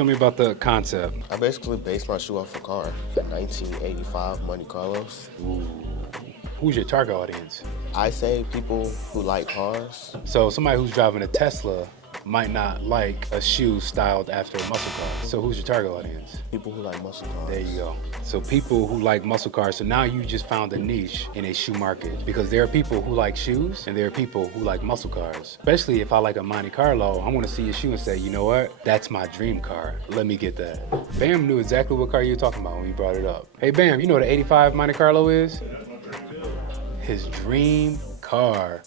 Tell me about the concept. I basically based my shoe off a car, 1985 Monte Carlos. Ooh. Who's your target audience? I say people who like cars. So somebody who's driving a Tesla might not like a shoe styled after a muscle car. So who's your target audience? People who like muscle cars. There you go. So people who like muscle cars. So now you just found a niche in a shoe market, because there are people who like shoes and there are people who like muscle cars. Especially if I like a Monte Carlo, I want to see your shoe and say, you know what? That's my dream car. Let me get that. Bam knew exactly what car you were talking about when you brought it up. Hey Bam, you know what an 85 Monte Carlo is? His dream car.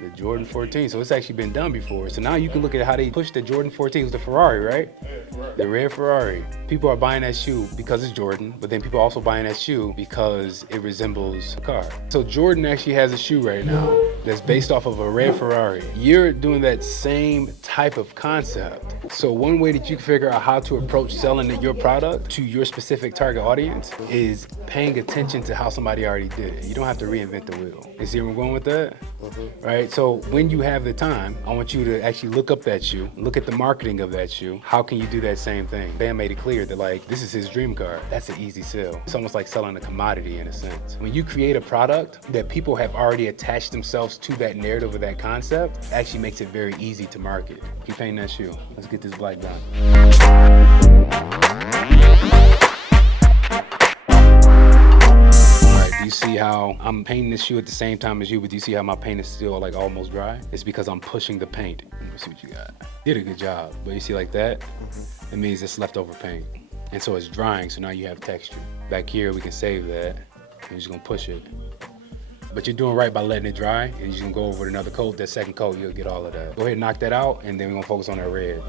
The Jordan 14. So it's actually been done before. So now you can look at how they pushed the Jordan 14. It was the Ferrari, right? The red Ferrari. People are buying that shoe because it's Jordan, but then people are also buying that shoe because it resembles a car. So Jordan actually has a shoe right now that's based off of a red Ferrari. You're doing that same type of concept. So one way that you can figure out how to approach selling your product to your specific target audience is paying attention to how somebody already did it. You don't have to reinvent the wheel. You see where I'm going with that? Right? So when you have the time, I want you to actually look up that shoe, look at the marketing of that shoe. How can you do that same thing? Bam made it clear that like, this is his dream car. That's an easy sell. It's almost like selling a commodity in a sense. When you create a product that people have already attached themselves to that narrative or that concept, it actually makes it very easy to market. Keep painting that shoe. Let's get this black done. Do you see how I'm painting this shoe at the same time as you, but do you see how my paint is still like almost dry? It's because I'm pushing the paint. Let me see what you got. Did a good job, but you see like that? It means it's leftover paint. And so it's drying, so now you have texture. Back here, we can save that. I'm just gonna push it. But you're doing right by letting it dry, and you're just gonna go over with another coat. That second coat, you'll get all of that. Go ahead and knock that out, and then we're gonna focus on that red.